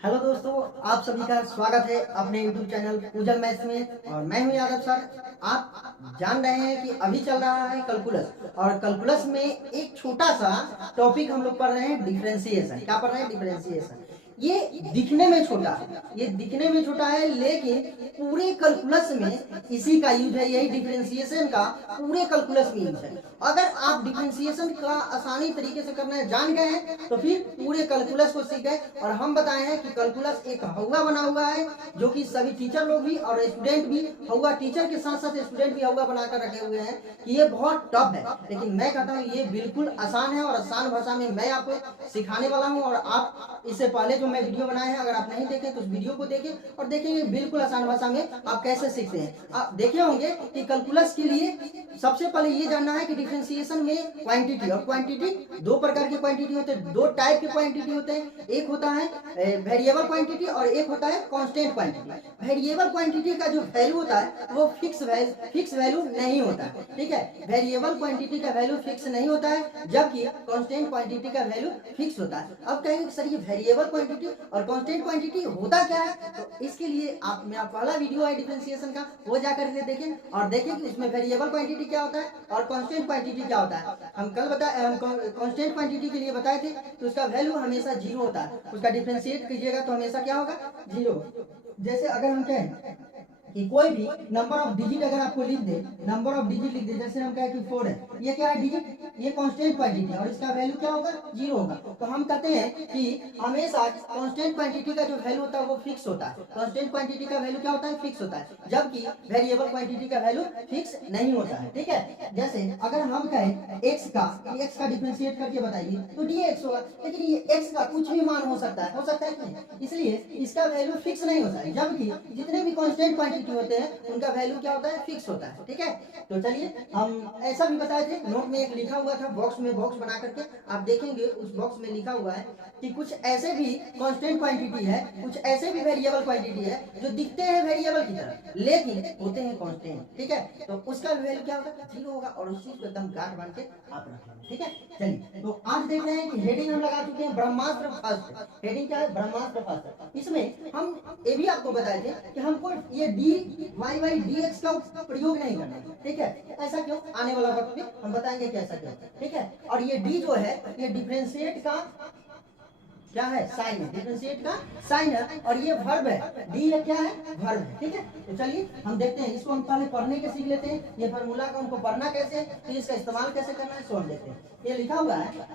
Hello दोस्तों, आप सभी का स्वागत है अपने YouTube चैनल पूजन मैथ्स में। और मैं हूं यादव सर। आप जान रहे हैं कि अभी चल रहा है कैलकुलस, और कैलकुलस में एक छोटा सा टॉपिक हम लोग पढ़ रहे हैं, डिफरेंशिएशन। क्या पढ़ रहे हैं? डिफरेंशिएशन। ये दिखने में छोटा है, लेकिन पूरे कैलकुलस में इसी का यूज है। यही डिफरेंशिएशन का पूरे कैलकुलस में यूज है। अगर आप डिफरेंशिएशन का आसानी तरीके से करना जान गए हैं तो फिर पूरे कैलकुलस को सीख गए। और हम बताए हैं कि कैलकुलस एक हौवा बना हुआ है, जो कि सभी टीचर लोग भी और स्टूडेंट भी हौवा, टीचर के साथ साथ स्टूडेंट भी हौवा बनाकर रखे हुए हैं कि ये बहुत टफ है। लेकिन मैं कहता हूँ ये बिल्कुल आसान है, और आसान भाषा में मैं आपको सिखाने वाला हूँ। और आप इससे पहले जो मैं वीडियो बनाए हैं, अगर आप नहीं देखें तो उस वीडियो को देखें और देखेंगे बिल्कुल आसान भाषा में आप कैसे सीखते हैं। आप देखे होंगे कि कैलकुलस के लिए सबसे पहले ये जानना है कि डिफरेंशिएशन में क्वांटिटी और क्वांटिटी, दो प्रकार की क्वांटिटी होते हैं, दो टाइप की क्वांटिटी होते हैं। एक होता है वेरिएबल क्वांटिटी और एक होता है कांस्टेंट क्वांटिटी। वेरिएबल क्वांटिटी का जो वैल्यू होता है वो फिक्स वैल्यू नहीं होता है। ठीक है, वेरिएबल क्वांटिटी का वैल्यू फिक्स नहीं होता है, जबकि कांस्टेंट क्वांटिटी का वैल्यू फिक्स होता है। अब कहेंगे सर ये वेरिएबल क्वांटिटी और कांस्टेंट क्वांटिटी होता क्या है, तो इसके लिए आप मेरा पहला वीडियो है डिफरेंशिएशन का, वो जाकर के देखें और देखें कि उसमें वेरिएबल क्वांटिटी क्या होता है और कांस्टेंट क्वांटिटी क्या होता है। हम कल हम कांस्टेंट क्वांटिटी के लिए बताए थे तो उसका वैल्यू हमेशा जीरो होता है। उसका डिफरेंशिएट कीजिएगा तो हमेशा क्या होगा? जीरो। जैसे अगर हम कहें कि कोई भी नंबर ऑफ डिजिट अगर आपको लिख दे, नंबर ऑफ डिजिट लिख दे, जैसे हम कहें कि 4 है, ये क्या है? डिजिट। ये कांस्टेंट क्वांटिटी है और इसका वैल्यू क्या होगा? जीरो होगा। तो हम कहते हैं कि हमेशा कांस्टेंट क्वांटिटी का जो वैल्यू होता है वो फिक्स होता है। कांस्टेंट क्वांटिटी का वैल्यू क्या होता है? फिक्स होता है, जबकि वेरिएबल क्वांटिटी का वैल्यू फिक्स नहीं होता है। ठीक है, जैसे अगर हम कहें x का डिफरेंशिएट करके बताइए तो dx होगा, लेकिन ये x का कुछ भी मान हो सकता है कि नहीं, इसलिए इसका वैल्यू फिक्स नहीं होता है, जबकि जितने भी कांस्टेंट क्वांटिटी होते हैं उनका वैल्यू क्या होता है? फिक्स होता है। ठीक है, तो चलिए हम ऐसा भी बताए थे, नोट में एक लिखा हुआ था, बॉक्स में बॉक्स बना करके आप देखेंगे उस बॉक्स में लिखा हुआ है कि कुछ ऐसे भी कांस्टेंट क्वांटिटी है, कुछ ऐसे भी वेरिएबल क्वांटिटी है जो दिखते हैं वेरिएबल की तरह लेकिन होते हैं कांस्टेंट। ठीक है, तो उसका वैल्यू क्या होगा? जीरो होगा, और उस चीज को एकदम गांठ बांध के आप रख लेंगे। ठीक है, चलिए तो आज देख रहे हैं कि हेडिंग हम लगा चुके हैं ब्रह्मास्त्र फर्स्ट। हेडिंग क्या है? ब्रह्मास्त्र फर्स्ट। इसमें हम ये भी आपको बताए थे कि हमको ये d y by d x का प्रयोग नहीं करना है। ठीक है, ऐसा क्यों? आने वाला वक्त में हम बताएंगे कि ऐसा क्यों। ठीक है, और ये डी जो है ये डिफरेंशिएट का क्या है? साइन है। डिफरेंशिएट का साइन है, और ये वर्ब है। डी है क्या है? वर्ब है। ठीक है, तो चलिए हम देखते हैं, इसको हम पहले पढ़ने के सीख लेते हैं। ये फार्मूला का हमको पढ़ना कैसे, फिर इसका इस्तेमाल कैसे करना है सो हम देखते हैं। ये लिखा हुआ है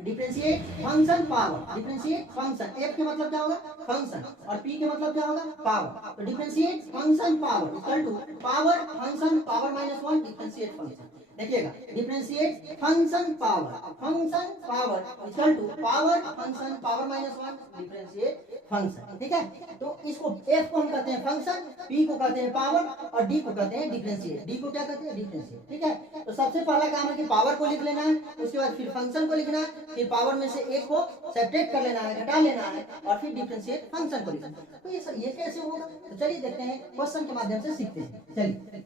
differentiate function power. Differentiate function, F के मतलब क्या होगा? फंक्शन, और पी के मतलब क्या होगा? पावर। तो differentiate function power equal to power function power minus 1 differentiate function. देखिएगा, differentiate function power equal to power function power minus 1 differentiate function. ठीक है, तो इसको एफ को हम कहते हैं फंक्शन, पी को कहते हैं पावर, और डी को कहते हैं डिफरेंशिएट। डी को क्या कहते हैं? डिफरेंशिएट। ठीक है, तो सबसे पहला काम है कि पावर को लिख लेना है, उसके बाद फिर फंक्शन को लिखना है, फिर पावर में से एक को सेपरेट कर लेना है, घटा लेना है, और फिर डिफरेंशिएट फंक्शन को लिखना है। तो ये कैसे होगा? तो चलिए देखते हैं, क्वेश्चन के माध्यम से सीखते हैं। चलिए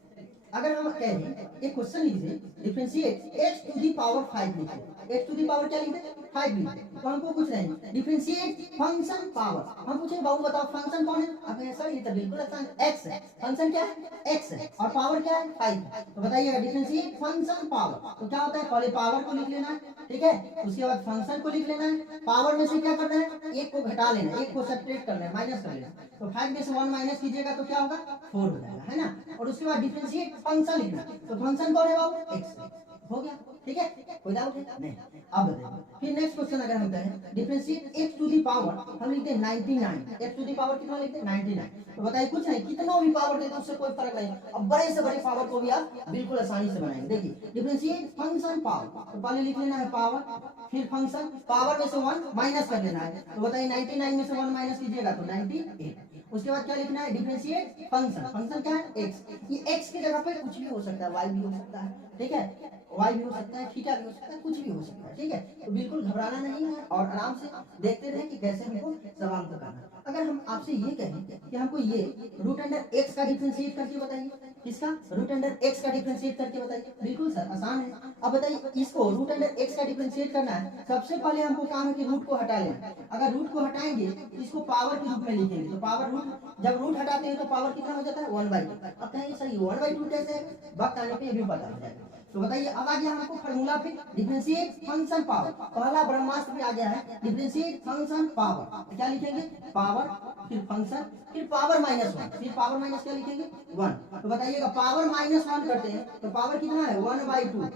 अगर हम कहें एक क्वेश्चन लिख दें, differentiate x to the power 5 लिख दें। x टू दी पावर क्या लिख दें? 5 लिख दें। तो हमको कुछ नहीं, डिफरेंशिएट फंक्शन पावर। हम पूछे बाबू बताओ फंक्शन कौन है? आप कहें सर ये तो बिल्कुल आसान, x है। फंक्शन क्या है? x है, और पावर क्या है? 5। तो बताइएगा डिफरेंशिएट फंक्शन पावर तो क्या होता है? पहले पावर को लिख लेना है, ठीक है, उसके बाद फंक्शन को लिख लेना है, पावर में से क्या करना है? एक को घटा लेना, एक को सेपरेट करना है, माइनस कर लेना। तो 5 में से 1 माइनस कीजिएगा तो क्या होगा? 4 हो जाएगा, है ना। और उसके बाद डिफरेंशिएट फंक्शन लिखना, तो फंक्शन कौन है बाबू? x हो गया। ठीक है, कोई डाउट है? नहीं। अब बताइए फिर नेक्स्ट क्वेश्चन अगर हम कहें differentiate x to the power, हम लिखते हैं 99। x टू दी पावर कितना लिखते हैं? 99। तो बताइए कुछ नहीं, कितना भी पावर दे दो उससे कोई फर्क नहीं। अब बड़े से बड़े पावर को भी आप बिल्कुल आसानी से बनाएंगे। देखिए डिफरेंशिएट फंक्शन पावर, तो पहले लिख लेना है पावर, फिर फंक्शन, पावर में से 1 माइनस कर लेना है। तो बताइए 99 में से 1 माइनस कीजिएगा तो 98। उसके बाद क्या लिखना है? Differentiate function. फंक्शन क्या है? x। ये x की जगह पे कुछ भी हो सकता है, y भी हो सकता है, ठीक है, y भी हो सकता है, थीटा भी हो सकता है, कुछ भी हो सकता है। ठीक है, तो बिल्कुल घबराना नहीं है और आराम से देखते रहे कि कैसे हमको सवाल को करना। अगर हम आपसे ये कहें कि हमको ये रूट अंडर x का डिफरेंशिएट करके बताइए, किसका? रूट अंडर एक्स का डिफरेंशिएट करके बताइए। बिल्कुल सर, आसान है। अब बताइए इसको रूट अंडर एक्स का डिफरेंशिएट करना है, सबसे पहले हमको काम है कि रूट को हटा लेना। अगर रूट को हटाएंगे तो इसको पावर के रूप में लिखेंगे, तो पावर रूट, जब रूट हटाते हैं तो पावर कितना हो जाता है? 1/2। अब कहेंगे सर ये 1/2 कैसे? वक्त आने पे ये भी पता हो जाएगा। तो बताइए अब आ गया हमको फार्मूला फिर डिफरेंशिएट फंक्शन पावर। पहला ब्रह्मास्त्र में आ गया है डिफरेंशिएट फंक्शन पावर। तो क्या लिखेंगे? पावर, फिर फंक्शन, फिर पावर -1, फिर पावर माइनस क्या लिखेंगे? 1। तो बताइएगा पावर -1 करते हैं तो पावर कितना है? 1/2।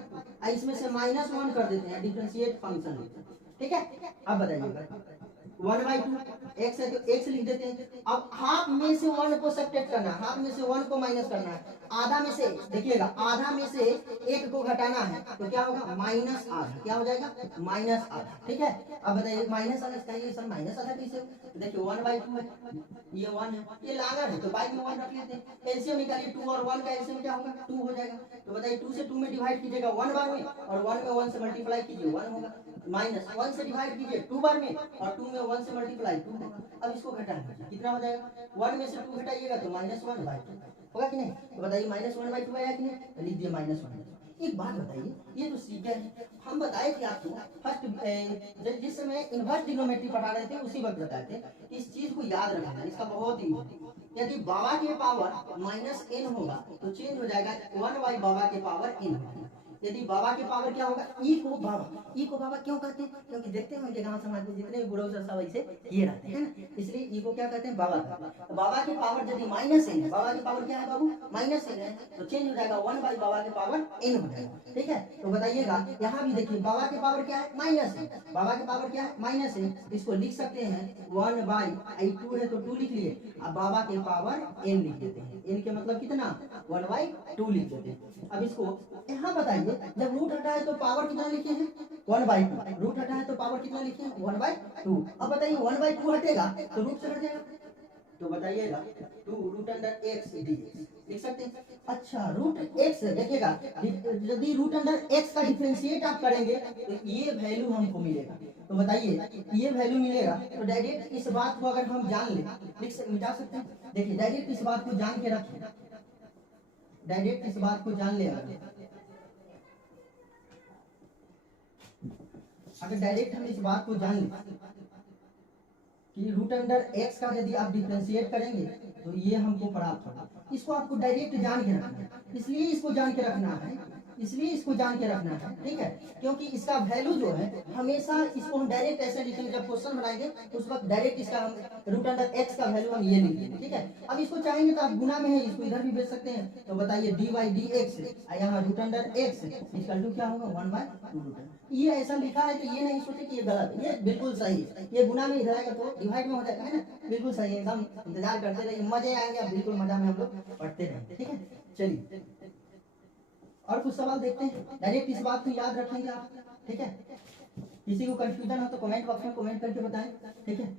इसमें से -1 कर देते हैं, डिफरेंशिएट फंक्शन। ठीक है, अब बताइएगा 1/2 एक्स है तो एक्स लिख देते हैं। अब हाफ में से 1 को सब्ट्रैक्ट करना है, हाफ में से 1 को माइनस करना है। आधा में से, देखिएगा आधा में से 1 को घटाना है तो क्या होगा? -आधा। क्या हो जाएगा? -आधा। ठीक है, अब बताइए माइनस आधा चाहिए सर, -आधा कैसे? तो देखिए 1/2 है, ये 1 है, ये लागर है तो बाई में 1 रख लेते हैं। एलसीएम निकालिए, 2 और 1 का एलसीएम क्या होगा? 2 हो जाएगा। तो बताइए 2 से 2 में डिवाइड कीजिएगा 1 बार में, और 1 में 1 से मल्टीप्लाई कीजिए 1 होगा। -1 से डिवाइड कीजिए 2 बार में, और 2 में 1 से मल्टीप्लाई 2 होगा। अब इसको घटा दीजिए, कितना हो जाएगा? 1 में से 2 घटाइएगा तो -1/2 होगा कि नहीं? तो बताइए -1/2 आया कि नहीं? तो लिख दिए -1। एक बात बताइए, ये तो सीख गए, हम बताए थे आपको फर्स्ट जिस समय इनवर्स ट्रिग्नोमेट्री पढ़ा रहे थे उसी वक्त बताए थे कि इस चीज को याद रखना, इसका बहुत ही, यदि बाबा के पावर -n होगा तो चेंज हो जाएगा 1 बाबा के पावर n होगा। यदि बाबा के पावर क्या होगा? ई को बाबा क्यों कहते हैं? क्योंकि देखते हैं उनके गांव समाज में जितने भी गुरु सब ऐसे ये रहते हैं ना, इसलिए ई को क्या कहते हैं? बाबा कहते हैं। तो बाबा की पावर यदि -n है, बाबा की पावर क्या है बाबू? -n है, तो चेंज हो जाएगा 1 बाबा के पावर n हो जाएगा। ठीक है, तो बताइएगा यहाँ भी देखिए बाबा के पावर क्या है? -n। बाबा के पावर क्या है? -n। इसको लिख सकते हैं 1/2 है तो 2 लिख लिए, अब बाबा के पावर n लिख देते हैं। n के मतलब कितना? 1/2 लिख देते हैं। अब इसको यहाँ बताइए, जब रूट हटा है तो पावर कितना लिखे हैं? 1/2। रूट हटा है तो पावर कितना लिखे हैं? 1/2। अब बताइए 1/2 हटेगा तो रूट से हट जाएगा, तो बताइएगा 2 रूट अंडर x dx लिख सकते हैं। अच्छा, रूट x देखिएगा, यदि रूट अंडर x का डिफरेंशिएट आप करेंगे तो ये वैल्यू हमको मिलेगा। तो बताइए ये वैल्यू मिलेगा, तो डायरेक्ट इस बात को अगर हम जान ले, मिटा सकते हैं। देखिए डायरेक्ट इस बात को जान के रखें, डायरेक्ट इस बात को जान ले, अगर डायरेक्ट हम इस बात को जान लें कि रूट अंडर एक्स का यदि आप डिफरेंशिएट करेंगे तो ये हमको प्राप्त होगा। इसको आपको डायरेक्ट जान के रखना है, इसलिए इसको जान के रखना है, इसलिए इसको जान के रखना है। ठीक है, क्योंकि इसका वैल्यू जो है हमेशा इसको हम डायरेक्ट ऐसे लिखेंगे, जब क्वेश्चन बनाएंगे उस वक्त डायरेक्ट इसका हम रूट अंडर एक्स का वैल्यू हम ये लिख देंगे। ठीक है, अब इसको चाहेंगे तो आप गुना में है, इसको इधर भी भेज सकते हैं। तो बताइए dy/dx यहाँ root under x equal to क्या होगा? 1/2। ये ऐसा लिखा है तो ये नहीं सोचे कि ये गलत है, ये बिल्कुल सही है। ये गुना में इधर आएगा तो डिवाइड में हो जाएगा, है ना? बिल्कुल सही है, एकदम इंतजार करते रहिए, मजे आएंगे, बिल्कुल मजा में हम लोग पढ़ते रहेंगे। ठीक है, चलिए और कुछ सवाल देखते हैं, डायरेक्ट इस बात को याद रखेंगे आप। ठीक है, किसी को कंफ्यूजन हो तो कमेंट बॉक्स में कमेंट करके बताएं। ठीक है।